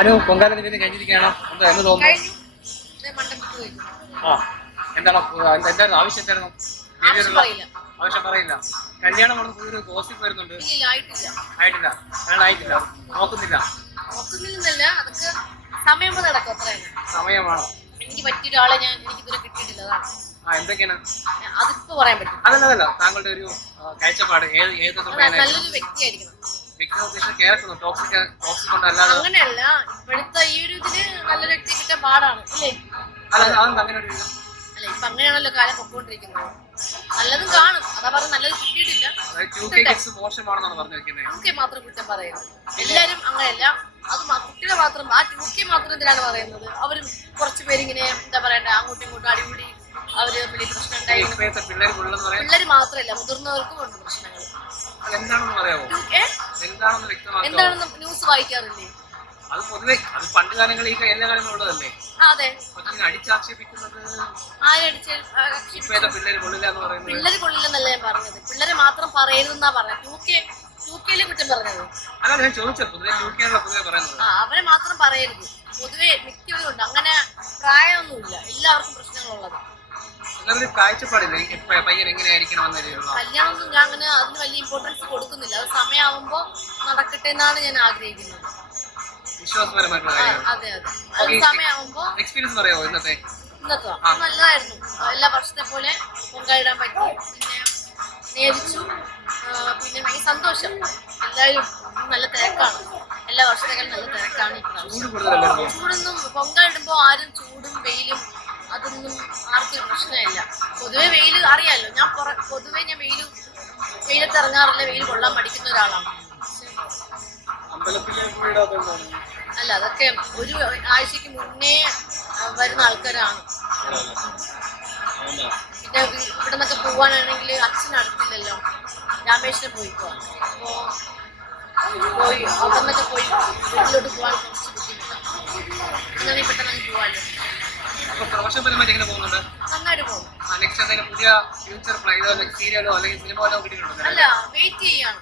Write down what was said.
അനു പൊങ്കാല നിവേദ്യം കഴിഞ്ഞിരിക്കുകയാണോ? എന്താ എന്ന് തോന്നുന്നു? ആ എന്താണ് എന്തായിരുന്നു ആവശ്യം? എന്തായിരുന്നു ആവശ്യം? പറയില്ല. കല്യാണം കൊണ്ട് പുതിയൊരു ഗോസിപ്പ് വരുന്നുണ്ട്. ആയിട്ടില്ല. ആയിട്ടില്ല. നോക്കുന്നില്ല. സമയമാണോ? എനിക്ക് പറ്റിയ ഒരാളെ എനിക്ക് ഇതുവരെ കിട്ടിയിട്ടില്ല. എന്തൊക്കെയാണ് അതിപ്പോ പറയാൻ പറ്റും. അതല്ല താങ്കളുടെ ഒരു കാഴ്ചപ്പാട് നല്ലൊരു വ്യക്തിയായിരിക്കണം. അങ്ങനെയല്ല, ഇപ്പോഴത്തെ ഈ ഒരു ഇതില് നല്ലൊരു വ്യക്തി കിട്ടാൻ പാടാണ് അല്ലേ? അല്ല, ഇപ്പൊ അങ്ങനെയാണല്ലോ കാലം പൊക്കോണ്ടിരിക്കുന്നത്. നല്ലതും കാണും, അതാ പറഞ്ഞ നല്ലത് കിട്ടിയിട്ടില്ല. കുട്ടിയെ മാത്രം കുറ്റം പറയുന്നത് എല്ലാരും അങ്ങനെയല്ല. അത് കുട്ടികളെ മാത്രം, ആ 2K മാത്രം എന്തിനാണ് പറയുന്നത്? അവരും കുറച്ചു പേരിങ്ങനെ എന്താ പറയണ്ടേ, അങ്ങോട്ടും ഇങ്ങോട്ടും അടിപിടി, അവര് വലിയ പ്രശ്നം ഉണ്ടായി. പിള്ളേര് മാത്രല്ല, മുതിർന്നവർക്കും ഉണ്ട് പ്രശ്നങ്ങൾ. എന്താണെന്ന് ന്യൂസ് വായിക്കാറില്ലേ? പണ്ട് കാലങ്ങളിൽ എല്ലാ കാലങ്ങളും ഉള്ളതല്ലേ? അതെ. പിള്ളേര് കൊള്ളില്ലെന്നല്ല ഞാൻ പറഞ്ഞത്. പിള്ളേരെ മാത്രം പറയരുതെന്നാ പറഞ്ഞത്. 2Kയിലെ കുറ്റം പറഞ്ഞത്. അവരെ മാത്രം പറയരുത്. പൊതുവെ മിക്കവരുണ്ട് അങ്ങനെ. പ്രായമൊന്നുമില്ല, എല്ലാവർക്കും പ്രശ്നങ്ങളുള്ളതാണ്. കല്യാണമൊന്നും ഞാൻ അങ്ങനെ അതിന് വലിയ ഇമ്പോർട്ടൻസ് കൊടുക്കുന്നില്ല. അത് സമയമാകുമ്പോ നടക്കട്ടെ എന്നാണ് ഞാൻ ആഗ്രഹിക്കുന്നത്. അതെ അതെ, അത് സമയമാകുമ്പോ. ഇന്നത്തെ നല്ലതായിരുന്നു. എല്ലാ വർഷത്തെ പോലെ പൊങ്കാലിടാൻ പറ്റി. പിന്നെ നേരിച്ചു. പിന്നെ ഭയങ്കര സന്തോഷം. എല്ലാവരും നല്ല തിരക്കാണ്. എല്ലാ വർഷത്തേക്കാളും നല്ല തിരക്കാണ് ഈ പ്രാവശ്യം. ചൂടൊന്നും പൊങ്കാലിടുമ്പോ ആരും ചൂടും വെയിലും അതൊന്നും ആർക്കും പ്രശ്നമില്ല. പൊതുവെ വെയിൽ അറിയാലോ. പൊതുവെ ഞാൻ വെയിലത്ത് ഇറങ്ങാറില്ല. വെയിൽ കൊള്ളാൻ പഠിക്കുന്ന ഒരാളാണ്. അല്ല, അതൊക്കെ ഒരു ആഴ്ചക്ക് മുന്നേ വരുന്ന ആൾക്കാരാണ്. പിന്നെ ഇവിടെ നിന്നൊക്കെ പോവാനാണെങ്കിൽ അച്ഛൻ അടുത്തില്ലല്ലോ, രാമേശ്വരം പോയിക്കോ. പോയി അവിടെ നിന്നൊക്കെ പോയി വീട്ടിലോട്ട് പോകാൻ കുറച്ച് ബുദ്ധിമുട്ടാണ്. അങ്ങനെ പെട്ടെന്ന് പോവാല്ലോ. നന്നായിട്ട് പോകും. അല്ല, വെയിറ്റ് ചെയ്യാണ്.